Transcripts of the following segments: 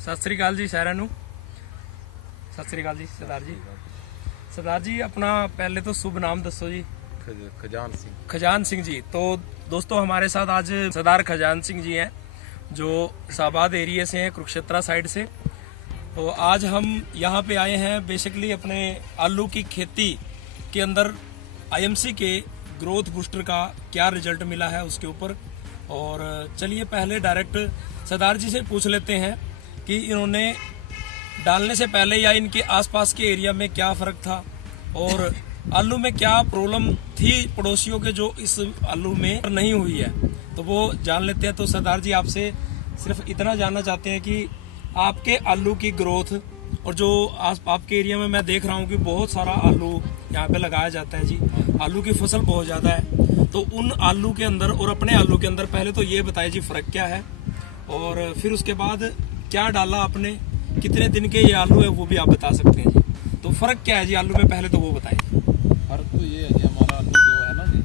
सत श्री अकाल जी साਰਿਆਂ ਨੂੰ। सत श्री अकाल जी सरदार जी। सरदार जी अपना पहले तो शुभ नाम दसो जी। खजान सिंह। खजान सिंह जी। तो दोस्तों हमारे साथ आज सरदार खजान सिंह जी हैं जो शाहबाद एरिया से हैं, कुरुक्षेत्रा साइड से। तो आज हम यहाँ पे आए हैं बेसिकली अपने आलू की खेती के अंदर आईएमसी के ग्रोथ बूस्टर का क्या रिजल्ट मिला है उसके ऊपर। और चलिए पहले डायरेक्ट सरदार जी से पूछ लेते हैं कि इन्होंने डालने से पहले या इनके आसपास के एरिया में क्या फर्क था और आलू में क्या प्रॉब्लम थी पड़ोसियों के जो इस आलू में नहीं हुई है, तो वो जान लेते हैं। तो सरदार जी आपसे सिर्फ इतना जानना चाहते हैं कि आपके आलू की ग्रोथ और जो आपके एरिया में मैं देख रहा हूँ कि बहुत सारा आलू यहाँ पे लगाया जाता है जी, आलू की फसल बहुत ज़्यादा है, तो उन आलू के अंदर और अपने आलू के अंदर पहले तो ये बताइए जी फ़र्क क्या है, और फिर उसके बाद क्या डाला आपने, कितने दिन के ये आलू है वो भी आप बता सकते हैं जी। तो फ़र्क क्या है जी आलू में, पहले तो वो बताइए। फर्क तो ये है जी, हमारा आलू जो है ना जी,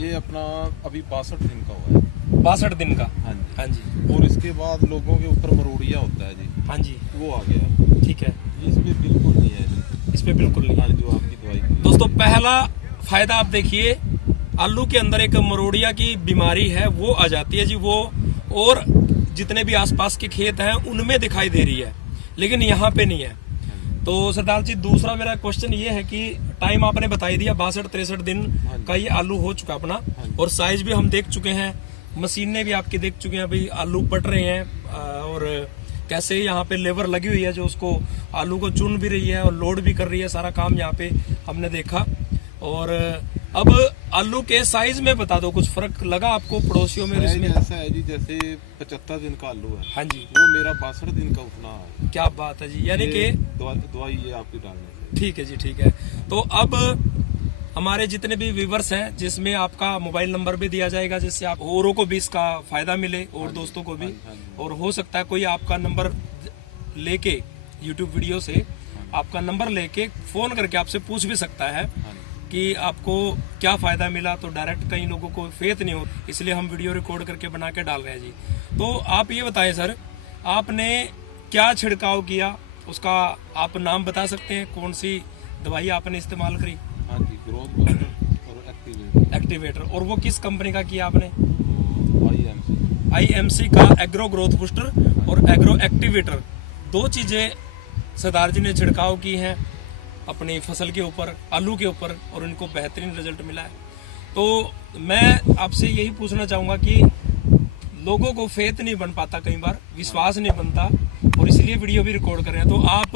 ये अपना अभी 62 दिन का हुआ है। 62 दिन का। हाँ जी। हाँ जी। और इसके बाद लोगों के ऊपर मरोड़िया होता है जी। हाँ जी। वो आ गया। ठीक है। इस पे बिल्कुल नहीं है जी। इस पे बिल्कुल नहीं हाँ, है जो आपकी दवाई। दोस्तों पहला फायदा आप देखिए, आलू के अंदर एक मरोड़िया की बीमारी है वो आ जाती है जी, वो और जितने भी आसपास के खेत हैं उनमें दिखाई दे रही है, लेकिन यहाँ पे नहीं है। तो सरदार जी दूसरा मेरा क्वेश्चन ये है कि टाइम आपने बता ही दिया, 62-63 दिन का ये आलू हो चुका अपना, और साइज भी हम देख चुके हैं, मशीनें भी आपकी देख चुके हैं, अभी आलू पट रहे हैं और कैसे यहाँ पे लेबर लगी हुई है जो उसको आलू को चुन भी रही है और लोड भी कर रही है, सारा काम यहाँ पे हमने देखा। और अब आलू के साइज में बता दो, कुछ फर्क लगा आपको पड़ोसियों में? इसमें ऐसा है जी, जैसे 75 दिन का आलू है। हाँ जी। वो मेरा 62 दिन का उतना है। क्या बात है जी, यानी कि दवाई ये आपकी डालने से। ठीक है जी, ठीक है। तो अब हमारे जितने भी व्यूवर्स हैं, जिसमें आपका मोबाइल नंबर भी दिया जाएगा जिससे आप औरों को भी इसका फायदा मिले और दोस्तों को भी, और हो सकता है कोई आपका नंबर लेके यूट्यूब वीडियो से आपका नंबर लेके फोन करके आपसे पूछ भी सकता है कि आपको क्या फायदा मिला। तो डायरेक्ट कई लोगों को फेथ नहीं हो, इसलिए हम वीडियो रिकॉर्ड करके बना के डाल रहे हैं जी। तो आप ये बताएं सर, आपने क्या छिड़काव किया, उसका आप नाम बता सकते हैं, कौन सी दवाई आपने इस्तेमाल करी? हाँ जी, ग्रोथ और एक्टिवेटर। और वो किस कंपनी का किया आपने? आईएमसी का एग्रो ग्रोथ बूस्टर और एग्रो एक्टिवेटर, दो चीजें सरदार जी ने छिड़काव की हैं अपनी फसल के ऊपर, आलू के ऊपर, और उनको बेहतरीन रिजल्ट मिला है। तो मैं आपसे यही पूछना चाहूंगा कि लोगों को फेथ नहीं बन पाता, कई बार विश्वास नहीं बनता, और इसलिए वीडियो भी रिकॉर्ड कर रहे हैं। तो आप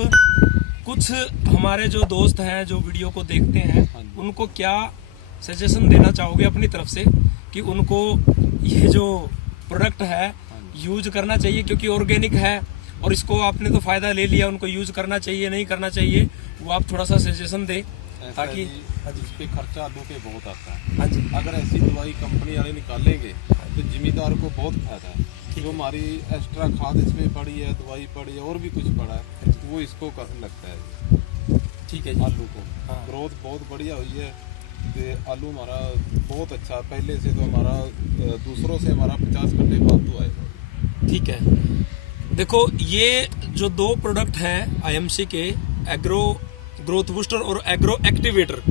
कुछ हमारे जो दोस्त हैं जो वीडियो को देखते हैं उनको क्या सजेशन देना चाहोगे अपनी तरफ से कि उनको ये जो प्रोडक्ट है यूज करना चाहिए, क्योंकि ऑर्गेनिक है और इसको आपने तो फायदा ले लिया, उनको यूज करना चाहिए नहीं करना चाहिए, वो आप थोड़ा सा सजेशन दें ताकि। हाँ जी, इस पे खर्चा आलू पे बहुत आता है। हाँ जी। अगर ऐसी दवाई कंपनी वाले निकालेंगे तो जिम्मेदार को बहुत फायदा है। जो हमारी एक्स्ट्रा खाद इसमें पड़ी है, दवाई पड़ी है और भी कुछ पड़ा है, वो इसको करने लगता है। ठीक है जी। आलू को ग्रोथ बहुत बढ़िया हुई है, तो आलू हमारा बहुत अच्छा, पहले से तो हमारा दूसरों से हमारा 50 घंटे फालतू आए। ठीक है। देखो ये जो दो प्रोडक्ट हैं आईएमसी के, एग्रो ग्रोथ बूस्टर और एग्रो एक्टिवेटर,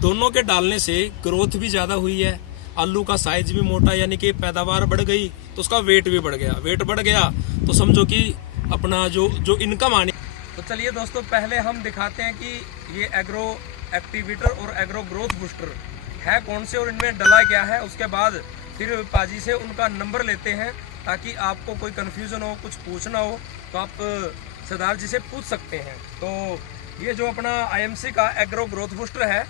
दोनों के डालने से ग्रोथ भी ज़्यादा हुई है, आलू का साइज भी मोटा, यानी कि पैदावार बढ़ गई तो उसका वेट भी बढ़ गया। वेट बढ़ गया तो समझो कि अपना जो इनकम आनी। तो चलिए दोस्तों पहले हम दिखाते हैं कि ये एग्रो एक्टिवेटर और एग्रो ग्रोथ बूस्टर है कौन से और इनमें डला क्या है, उसके बाद फिर पाजी से उनका नंबर लेते हैं ताकि आपको कोई कन्फ्यूजन हो, कुछ पूछना हो तो आप सरदार जी से पूछ सकते हैं। तो ये जो अपना आईएमसी का एग्रो ग्रोथ बूस्टर है,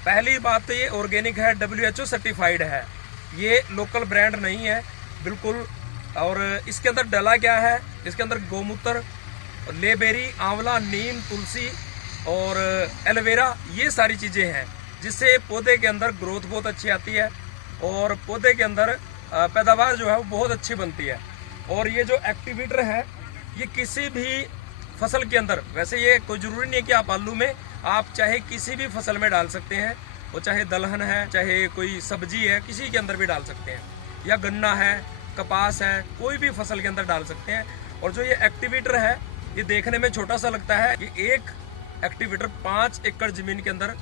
पहली बात तो ये ऑर्गेनिक है, WHO सर्टिफाइड है, ये लोकल ब्रांड नहीं है बिल्कुल। और इसके अंदर डला क्या है, इसके अंदर गौमूत्र, लेबेरी, आंवला, नीम, तुलसी और एलोवेरा, ये सारी चीज़ें हैं जिससे पौधे के अंदर ग्रोथ बहुत अच्छी आती है और पौधे के अंदर पैदावार जो है वो बहुत अच्छी बनती है। और ये जो एक्टिवेटर है ये किसी भी फसल के अंदर, वैसे ये कोई ज़रूरी नहीं है कि आप आलू में, आप चाहे किसी भी फसल में डाल सकते हैं, वो चाहे दलहन है, चाहे कोई सब्जी है, किसी के अंदर भी डाल सकते हैं, या गन्ना है, कपास है, कोई भी फसल के अंदर डाल सकते हैं। और जो ये एक्टिवेटर है ये देखने में छोटा सा लगता है, ये एक एक्टिवेटर 5 एकड़ जमीन के अंदर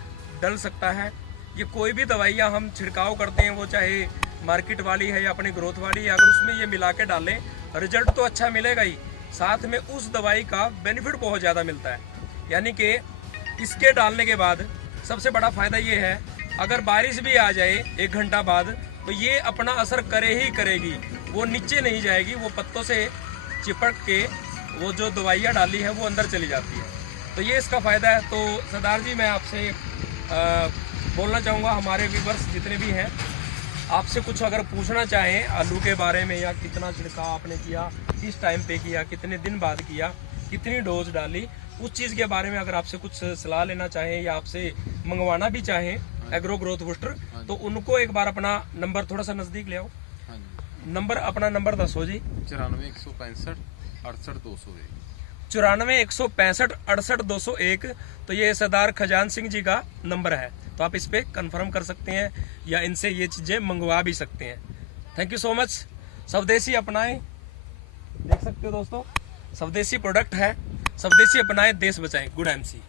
डल सकता है। ये कोई भी दवाइयाँ हम छिड़काव करते हैं, वो चाहे मार्केट वाली है या अपनी ग्रोथ वाली है, अगर उसमें ये मिला के डालें रिजल्ट तो अच्छा मिलेगा ही, साथ में उस दवाई का बेनिफिट बहुत ज़्यादा मिलता है। यानी कि इसके डालने के बाद सबसे बड़ा फायदा ये है, अगर बारिश भी आ जाए 1 घंटा बाद तो ये अपना असर करे ही करेगी, वो नीचे नहीं जाएगी, वो पत्तों से चिपक के वो जो दवाइयाँ डाली है वो अंदर चली जाती है। तो ये इसका फ़ायदा है। तो सरदार जी मैं आपसे बोलना चाहूँगा, हमारे व्यूअर्स जितने भी हैं, आपसे कुछ अगर पूछना चाहें आलू के बारे में, या कितना छिड़काव आपने किया, किस टाइम पे किया, कितने दिन बाद किया, कितनी डोज डाली, उस चीज़ के बारे में अगर आपसे कुछ सलाह लेना चाहें या आपसे मंगवाना भी चाहें एग्रो ग्रोथ बूस्टर, तो उनको एक बार अपना नंबर थोड़ा सा नज़दीक ले आओ। हाँ जी, नंबर अपना नंबर दसो जी। 94 165 68 201। 94 165 68 201। तो ये सरदार खजान सिंह जी का नंबर है, तो आप इस पे कंफर्म कर सकते हैं या इनसे ये चीज़ें मंगवा भी सकते हैं। Thank you so much. स्वदेशी अपनाएं, देख सकते हो दोस्तों, स्वदेशी प्रोडक्ट है, स्वदेशी अपनाएं, देश बचाएं। Good MC.